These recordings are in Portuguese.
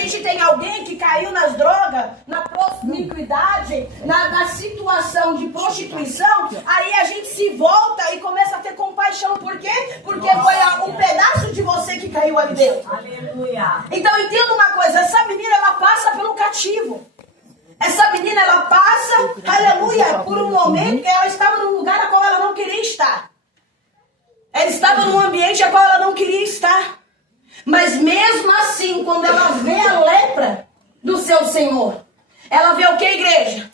gente tem alguém que caiu nas drogas, na promiscuidade, na situação de prostituição, aí a gente se volta e começa a ter compaixão. Por quê? Porque foi um pedaço de você que caiu ali dentro. Aleluia. Então entenda uma coisa, essa menina ela passa pelo cativo. Essa menina ela passa, aleluia, por um momento que ela estava num lugar a qual ela não queria estar. Ela estava num ambiente a qual ela não queria estar. Mas mesmo assim, quando ela vê a lepra do seu Senhor, ela vê o que, igreja?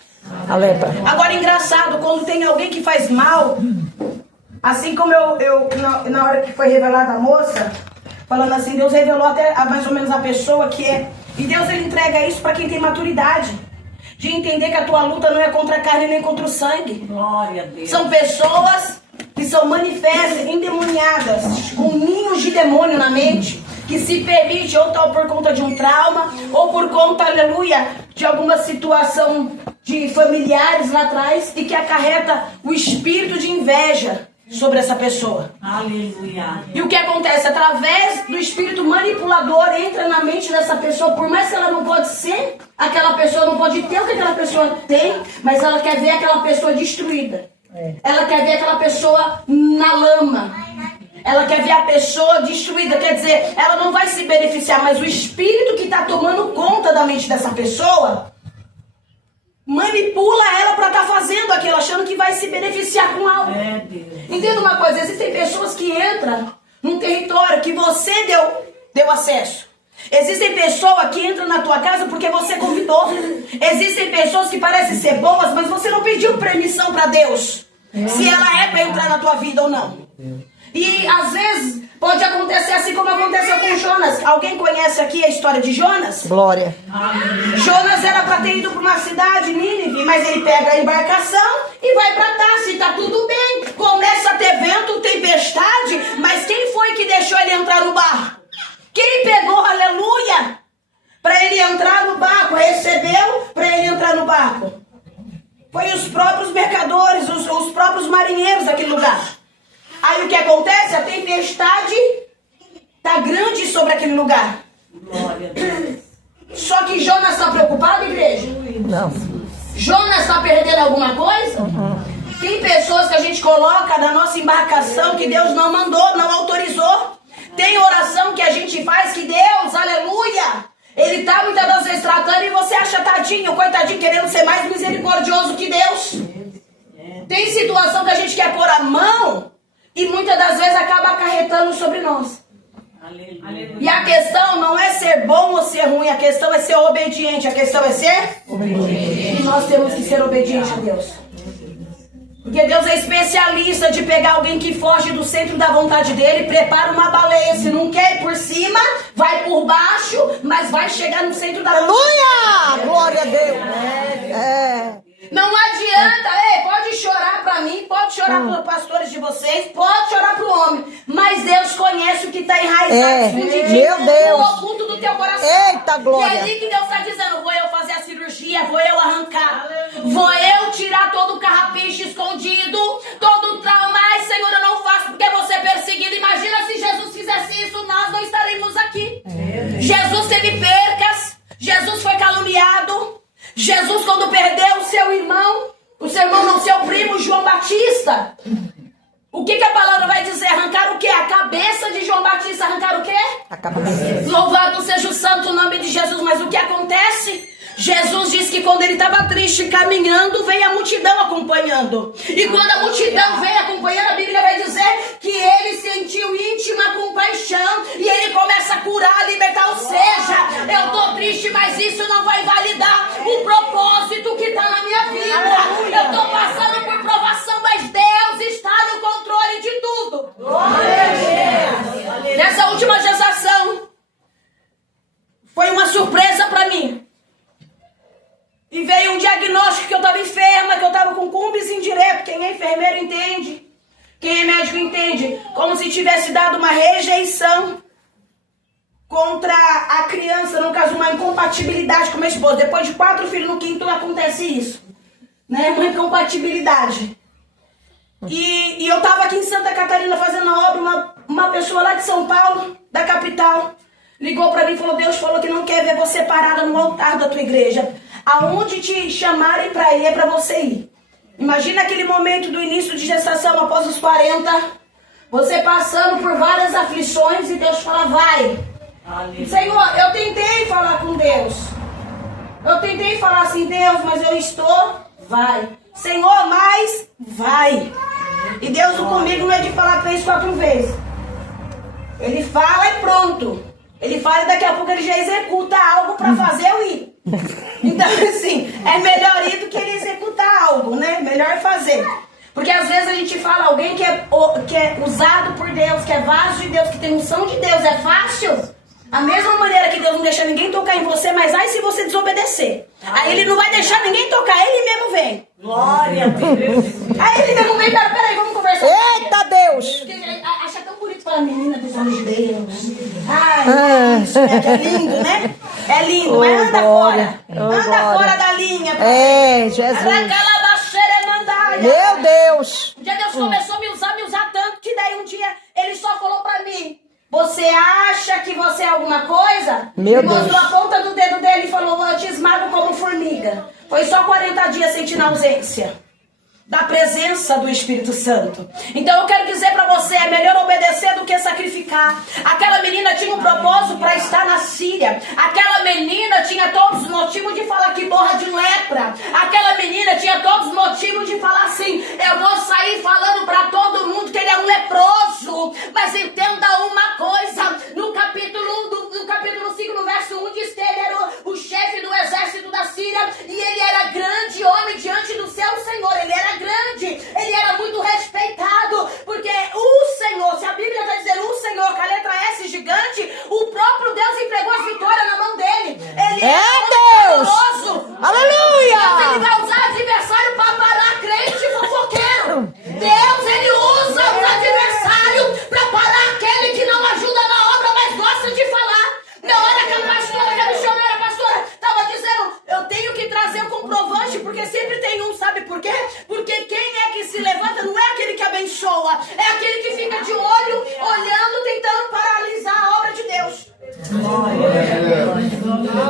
A lepra. Agora, engraçado, quando tem alguém que faz mal, assim como na hora que foi revelada a moça, falando assim, Deus revelou até mais ou menos a pessoa que é. E Deus ele entrega isso para quem tem maturidade. De entender que a tua luta não é contra a carne nem contra o sangue. Glória a Deus. São pessoas que são manifestas, endemoniadas, com ninhos de demônio na mente, que se permite ou tal por conta de um trauma, ou por conta, aleluia, de alguma situação de familiares lá atrás, e que acarreta o espírito de inveja sobre essa pessoa. Aleluia. E o que acontece? Através do espírito manipulador entra na mente dessa pessoa, por mais que ela não pode ser, aquela pessoa não pode ter o que aquela pessoa tem, mas ela quer ver aquela pessoa destruída. Ela quer ver aquela pessoa na lama. Ela quer ver a pessoa destruída. Quer dizer, ela não vai se beneficiar, mas o espírito que está tomando conta da mente dessa pessoa manipula ela para estar fazendo aquilo, achando que vai se beneficiar com algo. Entenda uma coisa, existem pessoas que entram num território que você deu acesso. Existem pessoas que entram na tua casa porque você convidou. Existem pessoas que parecem ser boas, mas você não pediu permissão para Deus se ela é para entrar na tua vida ou não. E às vezes pode acontecer assim como aconteceu com Jonas. Alguém conhece aqui a história de Jonas? Glória. Jonas era para ter ido para uma cidade, Nínive, mas ele pega a embarcação e vai para Tarsis. Tá tudo bem. Começa a ter vento, tempestade, mas quem foi que deixou ele entrar no barco? Quem pegou, aleluia, para ele entrar no barco, recebeu para ele entrar no barco? Foi os próprios mercadores, os próprios marinheiros daquele lugar. Aí o que acontece? A tempestade está grande sobre aquele lugar. Glória a Deus. Só que Jonas está preocupado, igreja? Não. Jonas está perdendo alguma coisa? Tem pessoas que a gente coloca na nossa embarcação que Deus não mandou, não autorizou. Tem oração que a gente faz que Deus, aleluia, Ele está muitas das vezes tratando e você acha tadinho, coitadinho, querendo ser mais misericordioso que Deus. Tem situação que a gente quer pôr a mão e muitas das vezes acaba acarretando sobre nós. Aleluia. E a questão não é ser bom ou ser ruim, a questão é ser obediente, a questão é ser obediente. E nós temos que ser obedientes a Deus. Porque Deus é especialista de pegar alguém que foge do centro da vontade dele, prepara uma baleia, se não quer ir por cima, vai por baixo, mas vai chegar no centro da vontade. Aleluia! Glória a Deus. Não adianta, pode chorar pra mim, pode chorar para os pastores de vocês, pode chorar pro homem, mas Deus conhece o que está enraizado, escondidinho no oculto do teu coração. Eita, glória. E é ali que Deus está dizendo, vou eu fazer a cirurgia, vou eu arrancar, vou eu tirar todo o carrapicho escondido, todo o trauma. Ai, Senhor, eu não faço porque você é perseguido. Imagina se Jesus fizesse isso, nós não estaríamos aqui. Jesus teve percas, Jesus foi caluniado. Jesus, quando perdeu o seu irmão não, seu primo, João Batista, o que a palavra vai dizer? Arrancar o quê? A cabeça de João Batista, arrancar o quê? A cabeça. Louvado seja o santo nome de Jesus. Mas o que acontece? Jesus disse que quando ele estava triste, caminhando, veio a multidão acompanhando. E quando a multidão veio acompanhando, a Bíblia vai dizer que ele sentiu íntima compaixão e ele começa a curar, a libertar. Ou seja, eu estou triste, mas isso não vai invalidar o propósito que está na minha vida. Eu estou passando por provação, mas Deus está no controle de tudo. Nessa última gestação, foi uma surpresa para mim. E veio um diagnóstico que eu estava enferma, que eu estava com cumbis indireto. Quem é enfermeiro entende. Quem é médico entende. Como se tivesse dado uma rejeição contra a criança. No caso, uma incompatibilidade com meu esposo. Depois de 4 filhos, no quinto acontece isso. Né? Uma incompatibilidade. E eu estava aqui em Santa Catarina fazendo a obra. Uma pessoa lá de São Paulo, da capital, ligou para mim e falou, Deus falou que não quer ver ver você parada no altar da tua igreja. Aonde te chamarem para ir, é para você ir. Imagina aquele momento do início de gestação, após os 40, você passando por várias aflições e Deus fala, vai. Aleluia. Senhor, eu tentei falar com Deus. Eu tentei falar assim, Deus, mas eu estou, vai. Senhor, mas vai. E Deus comigo não é de falar 3, 4 vezes. Ele fala e pronto. Ele fala e daqui a pouco ele já executa algo para fazer eu ir. Então, assim, é melhor ir do que ele executar algo, né? Melhor fazer. Porque às vezes a gente fala alguém que é usado por Deus, que é vaso de Deus, que tem unção de Deus, é fácil. A mesma maneira que Deus não deixa ninguém tocar em você, mas aí se você desobedecer. Aí ele não vai deixar ninguém tocar, ele mesmo vem. Glória a Deus. Aí ele mesmo vem, peraí, vamos conversar. Eita Deus! Acha tão bonito falar, menina dos olhos de Deus. Ai, isso é lindo, né? É lindo, mas anda fora. Anda fora da linha. Jesus. Meu Deus. Um dia Deus começou a me usar tanto, que daí um dia ele só falou pra mim, você acha que você é alguma coisa? Meu Deus. Mostrou a ponta do dedo dele e falou, eu te esmago como formiga. Foi só 40 dias sentindo a ausência da presença do Espírito Santo. Então eu quero dizer pra você, é melhor obedecer do que sacrificar. Aquela menina tinha um propósito para estar na Síria. Aquela menina tinha todos os motivos de falar que morra de lepra. Aquela menina tinha todos os motivos de falar assim, eu vou sair falando para todo mundo que ele é um leproso. Mas entenda uma coisa, no capítulo 5, no verso 1, diz que ele era o chefe do exército da Síria, e ele era grande homem diante do seu Senhor. Ele era grande, ele era muito respeitado, porque o Senhor, se a Bíblia está dizendo o Senhor, com a letra S gigante, o próprio Deus entregou as vitórias na mão dele. Ele é poderoso. Aleluia! Deus, ele vai usar adversário para parar crente fofoqueiro. Deus, ele usa os adversários para parar aquele que não ajuda na obra, mas gosta de falar. Na hora que a pastora, que a missionária, pastora, estava dizendo, eu tenho que trazer o comprovante, porque sempre tem um, sabe por quê? Porque quem é que se levanta não é aquele que abençoa, é aquele que fica de olho, olhando, tentando paralisar a obra de Deus.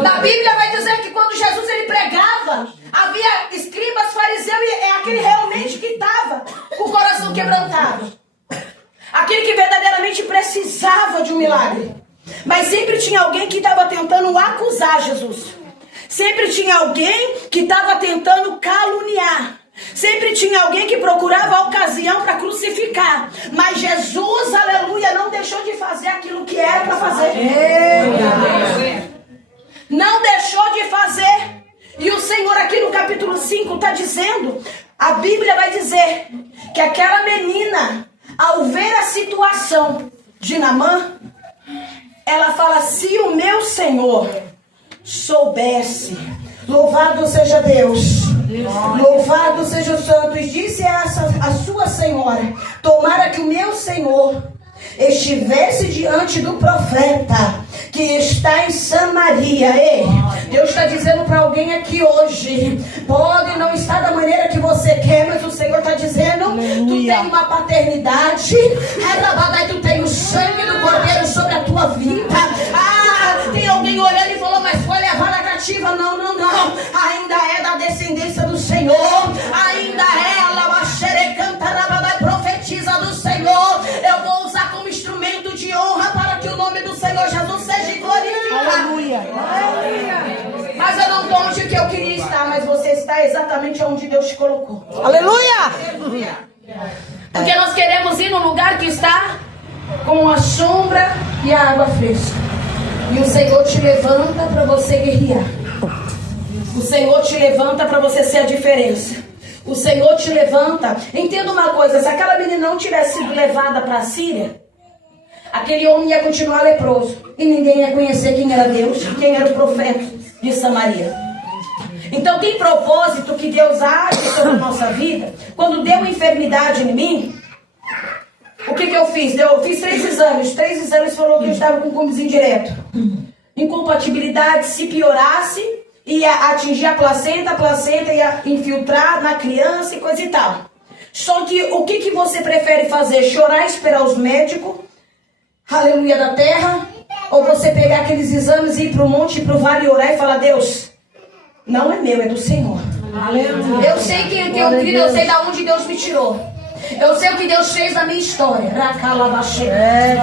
Na Bíblia vai dizer que quando Jesus ele pregava, havia escribas, fariseus, e é aquele realmente que estava com o coração quebrantado. Aquele que verdadeiramente precisava de um milagre. Mas sempre tinha alguém que estava tentando acusar Jesus. Sempre tinha alguém que estava tentando caluniar. Sempre tinha alguém que procurava a ocasião para crucificar. Mas Jesus, aleluia, não deixou de fazer aquilo que era para fazer. Não deixou de fazer. E o Senhor aqui no capítulo 5 está dizendo, a Bíblia vai dizer que aquela menina, ao ver a situação de Naamã, ela fala, se o meu Senhor soubesse, louvado seja Deus, louvado seja o Santo, e disse a sua senhora, tomara que o meu Senhor estivesse diante do profeta que está em Samaria. Ei, Deus está dizendo para alguém aqui hoje, pode não estar da maneira que você quer, mas o Senhor está dizendo, tu tem uma paternidade, tu tem o sangue do Cordeiro sobre a tua vida. Tem alguém olhando e falou, mas foi levada cativa. Não, ainda é da descendência do Senhor, ainda é profetiza do Senhor. Eu vou usar como instrumento de honra para que o nome do Senhor Jesus seja glorificado. Aleluia. Mas eu não estou onde que eu queria estar, mas você está exatamente onde Deus te colocou. Aleluia. Porque nós queremos ir num lugar que está com a sombra e a água fresca. E o Senhor te levanta para você guerrear. O Senhor te levanta para você ser a diferença. O Senhor te levanta. Entenda uma coisa, se aquela menina não tivesse sido levada para a Síria, aquele homem ia continuar leproso. E ninguém ia conhecer quem era Deus e quem era o profeta de Samaria. Então tem propósito que Deus age sobre a nossa vida. Quando deu enfermidade em mim, o que eu fiz? Eu fiz 3 exames. 3 exames falou que eu estava com cúmbis indireto. Incompatibilidade, se piorasse, ia atingir a placenta ia infiltrar na criança e coisa e tal. Só que o que você prefere fazer? Chorar e esperar os médicos, aleluia, da terra? Ou você pegar aqueles exames e ir para o monte, ir para o vale e orar e falar: Deus, não é meu, é do Senhor. Eu sei que eu tenho crido, eu sei de onde Deus me tirou. Eu sei o que Deus fez na minha história.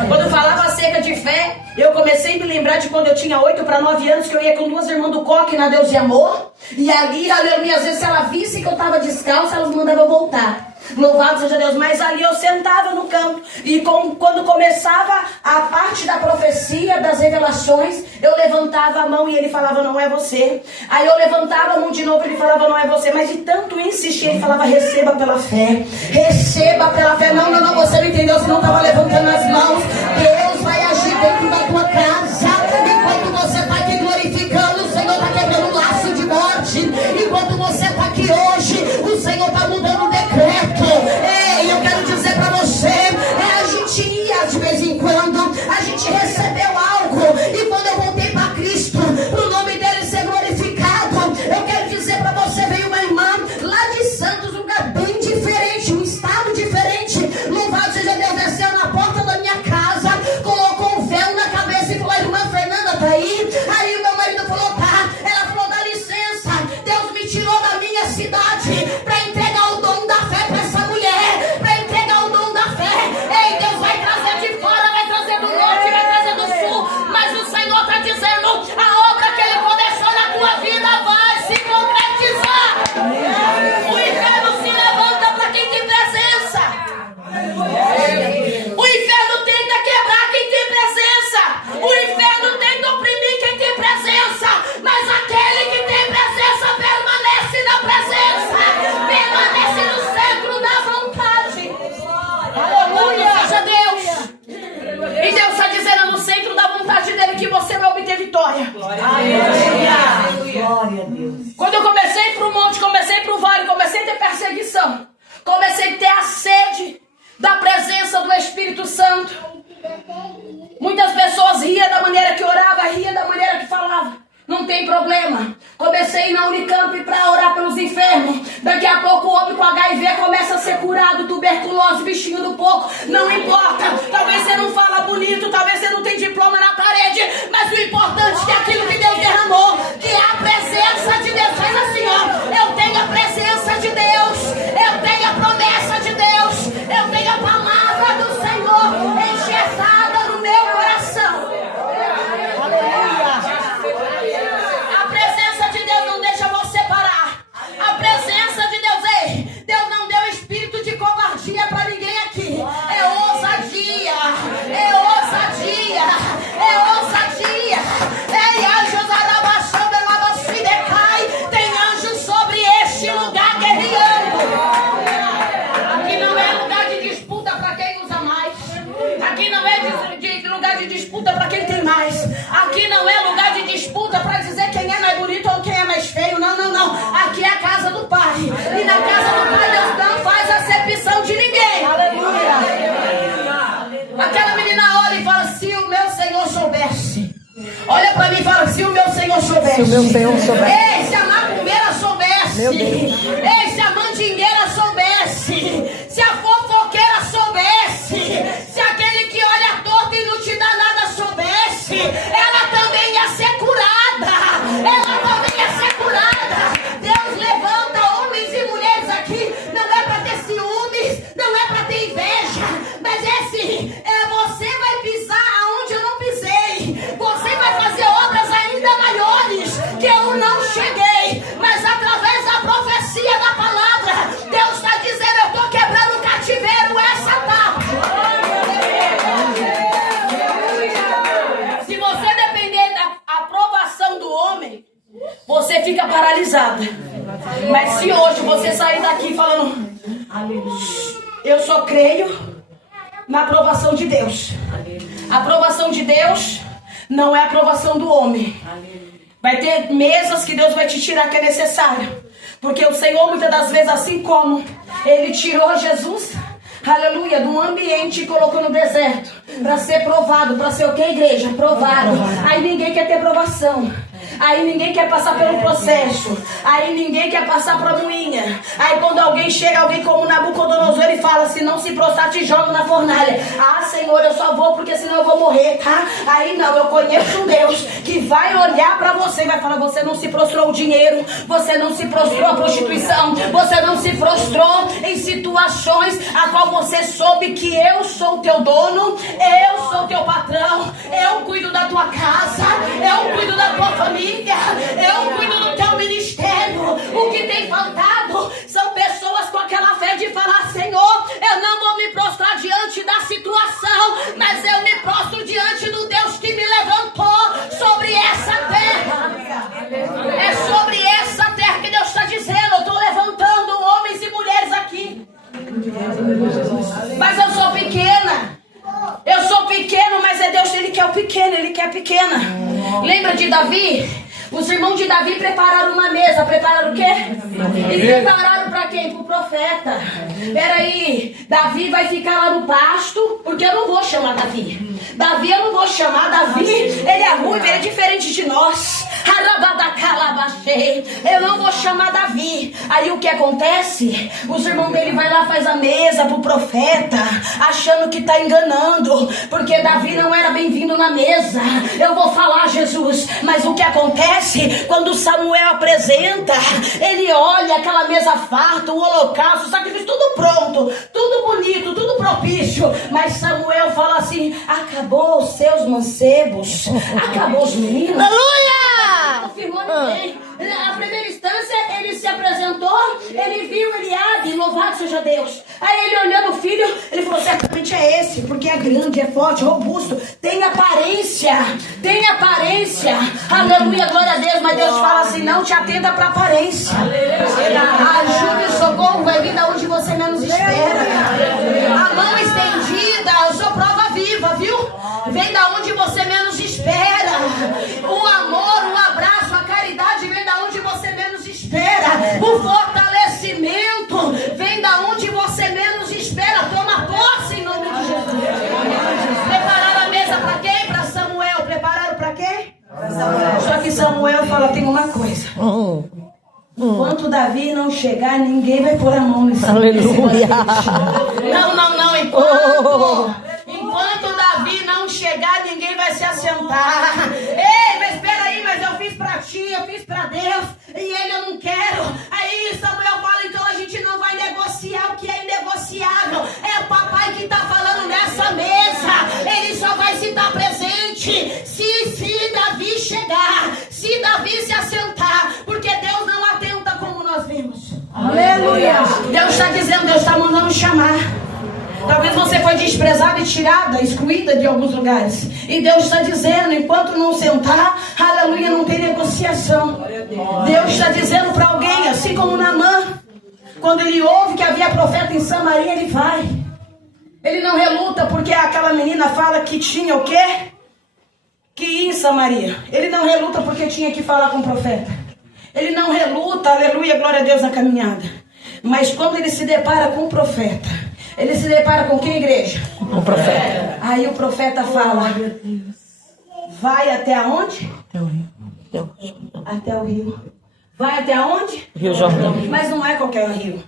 Quando eu falava acerca de fé, eu comecei a me lembrar de quando eu tinha 8 para 9 anos, que eu ia com 2 irmãs do Coque na Deus e Amor. E ali, aleluia, às vezes se ela visse que eu estava descalça, elas mandavam eu voltar. Louvado seja Deus. Mas ali eu sentava no canto. E quando começava a parte da profecia, das revelações, eu levantava a mão e ele falava: não é você. Aí eu levantava a mão de novo e ele falava: não é você. Mas de tanto insistir, ele falava: receba pela fé. Receba pela fé. Não, você não entendeu. Você não estava levantando as mãos. Deus vai agir dentro da tua casa. Enquanto você está aqui glorificando, o Senhor está quebrando o laço de morte. Enquanto você está aqui hoje, o Senhor está mudando o decreto. Ei, eu quero dizer para você, a gente ia de vez em quando, a gente recebeu algo, e quando eu voltei para Cristo, para o nome dele ser glorificado, eu quero dizer para você, veio uma irmã lá de Santos, um lugar bem diferente, um estado diferente, louvado seja Deus, desceu na porta da minha casa, colocou um véu na cabeça e falou: a irmã Fernanda tá aí? Aí o meu marido falou: tá. Ela falou: dá licença, Deus me tirou da minha cidade para entregar o dom da fé para essa mulher, para entregar o dom da fé. Ei, Deus vai trazer de fora, vai trazer do norte, vai trazer do sul, mas o Senhor está dizendo: a obra que Ele começou na tua vida vai se concretizar. O inferno se levanta para quem tem presença. O inferno tenta quebrar quem tem presença. O inferno tenta oprimir quem tem presença. Mas aquele que tem presença permanece na presença, permanece no centro da vontade. Aleluia! Seja Deus. E Deus está dizendo: no centro da vontade dele que você vai obter vitória. Glória a Deus. Quando eu comecei para o monte, comecei para o vale, comecei a ter perseguição, comecei a ter a sede da presença do Espírito Santo. Muitas pessoas riam da maneira que orava, riam da maneira que falava. Não tem problema. Comecei a ir na Unicamp para orar pelos enfermos. Daqui a pouco o homem com HIV começa a ser curado, tuberculose, bichinho do porco. Não importa. Talvez você não fala bonito, talvez você não tem diploma na parede, mas o importante é que aquilo que Deus derramou, que é a presença de Deus. Faz assim, ó: eu tenho a presença de Deus, eu tenho a promessa de Deus, eu tenho a palavra do Senhor enxertada no meu coração. A presença de Deus não deixa você parar. A presença de Deus, ei, Deus não deu espírito de covardia para ninguém aqui. É ousadia, é ousadia, é ousadia. Ei, anjos arabaxando, decai. Tem anjos sobre este lugar guerreando. Aqui não é lugar de disputa para quem usa mais. Aqui não é lugar de disputa para quem tem mais. Aqui não é lugar de disputa para dizer quem é mais bonito ou quem é mais feio. Não. Aqui é a casa do Pai. E na casa do Pai Deus não faz acepção de ninguém. Aleluia. Aquela menina olha e fala: se o meu Senhor soubesse. Olha para mim e fala: se o meu Senhor soubesse. Se o meu Senhor soubesse. Ei, se a macumbeira soubesse. Meu Deus. Ei, se a mandingueira soubesse. Se a fofoqueira soubesse. Se aquele que olha torto e não te dá nada soubesse. Ela também ia ser curada. Ela também ia ser curada. Deus levanta homens e mulheres aqui. Não é para ter ciúmes, não é para ter inveja, mas é assim: você vai pisar aonde eu não pisei. Você vai fazer obras ainda maiores que eu não cheguei. Mas através da profecia da palavra, Deus está dizendo: eu estou quebrando o cativeiro essa tarde. Se você depender da aprovação do homem, você fica paralisada. Mas se hoje você sair daqui falando: eu só creio na aprovação de Deus. A aprovação de Deus não é a aprovação do homem. Vai ter mesas que Deus vai te tirar que é necessário. Porque o Senhor, muitas das vezes, assim como Ele tirou Jesus, aleluia, de um ambiente e colocou no deserto para ser provado, para ser o que, igreja? Provado. Aí ninguém quer ter provação. Aí ninguém quer passar pelo processo. Aí ninguém quer passar pra moinha. Aí quando alguém chega, alguém como Nabucodonosor, ele fala: se não se prostrar, te joga na fornalha. Ah, Senhor, eu só vou porque senão eu vou morrer, tá? Aí não, eu conheço um Deus que vai olhar pra você e vai falar: você não se prostrou ao dinheiro, você não se prostrou à prostituição, você não se prostrou em situações a qual você soube que eu sou o teu dono, eu sou o teu patrão, eu cuido da tua casa, eu cuido da tua família, eu cuido do teu ministério. O que tem faltado são pessoas com aquela fé de falar: Senhor, eu não vou me prostrar diante da situação, mas eu me prostro diante do Deus que me levantou sobre essa terra. É sobre essa terra que Deus está dizendo: eu estou levantando homens e mulheres aqui. Mas eu sou pequena. Eu sou pequeno, mas é Deus, Ele quer o pequeno, Ele quer a pequena. Lembra de Davi? Os irmãos de Davi prepararam uma mesa. Prepararam o quê? E prepararam para quem? Para o profeta. Peraí, Davi vai ficar lá no pasto, porque eu não vou chamar Davi. Davi eu não vou chamar. Davi, ele é ruim, ele é diferente de nós. Eu não vou chamar Davi. Aí o que acontece? Os irmãos dele vai lá, faz a mesa pro profeta, achando que tá enganando, porque Davi não era bem-vindo na mesa. Eu vou falar, Jesus, mas o que acontece? Quando Samuel apresenta, ele olha aquela mesa farta, o holocausto, o sacrifício, tudo pronto, tudo bonito, tudo propício. Mas Samuel fala assim: acabou os seus mancebos, acabou os meninos. Aleluia! Não confirmou ninguém. A primeira instância, ele se apresentou, ele viu Eliabe, louvado seja Deus. Aí ele olhando o filho, ele falou: certamente é esse, porque é grande, é forte, robusto, tem aparência, tem aparência. Aleluia, glória a Deus. Mas Deus fala assim: não te atenda para aparência. Ajuda e socorro vai vir da onde você menos espera. A mão estendida, eu sou prova viva, viu? Vem da onde você menos espera. O amor, o abraço, a caridade vem da onde você menos espera. O fortalecimento vem da onde você menos espera. Toma posse em nome de Jesus. Prepararam a mesa para quem? Para Samuel. Prepararam para quem? Só que Samuel fala: tem uma coisa. Enquanto Davi não chegar, ninguém vai pôr a mão nesse. Aleluia. Não. Enquanto Davi não chegar, ninguém vai se assentar. Ei, mas espera aí, mas eu fiz pra ti, eu fiz pra Deus, e ele eu não quero. Aí Samuel fala: então a gente não vai negociar o que é inegociável. É o papai que tá falando nessa mesa. Ele só vai se dar presente se Davi chegar, se Davi se assentar, porque Deus não atenta como nós vimos. Aleluia. Deus está dizendo, Deus está mandando chamar. Talvez você foi desprezada e tirada, excluída de alguns lugares. E Deus está dizendo: enquanto não sentar, aleluia, não tem negociação. Deus está dizendo para alguém, assim como Naamã, quando ele ouve que havia profeta em Samaria, ele vai. Ele não reluta porque aquela menina fala que tinha o quê? Que ir em Samaria. Ele não reluta porque tinha que falar com o profeta. Ele não reluta, aleluia, glória a Deus, na caminhada. Mas quando ele se depara com o profeta, ele se depara com quem, igreja? Com o profeta. Aí o profeta fala: vai até aonde? Até o rio. Vai até aonde? Rio Jordão. Mas não é qualquer rio.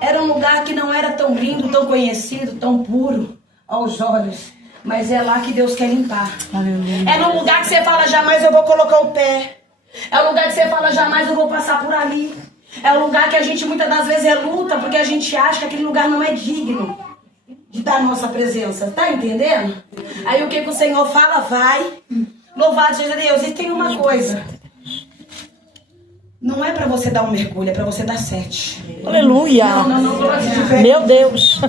Era um lugar que não era tão lindo, tão conhecido, tão puro aos olhos. Mas é lá que Deus quer limpar. Aleluia. É no lugar que você fala: jamais eu vou colocar o pé. É o lugar que você fala: jamais eu vou passar por ali. É o lugar que a gente muitas das vezes reluta, porque a gente acha que aquele lugar não é digno de dar nossa presença. Tá entendendo? Aí o que o Senhor fala? Vai. Louvado seja Deus. E tem uma coisa: não é para você dar um mergulho, é para você dar 7. Aleluia. Não. Meu Deus.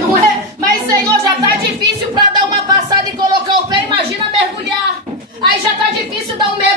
Não é? Mas Senhor, já tá difícil para dar uma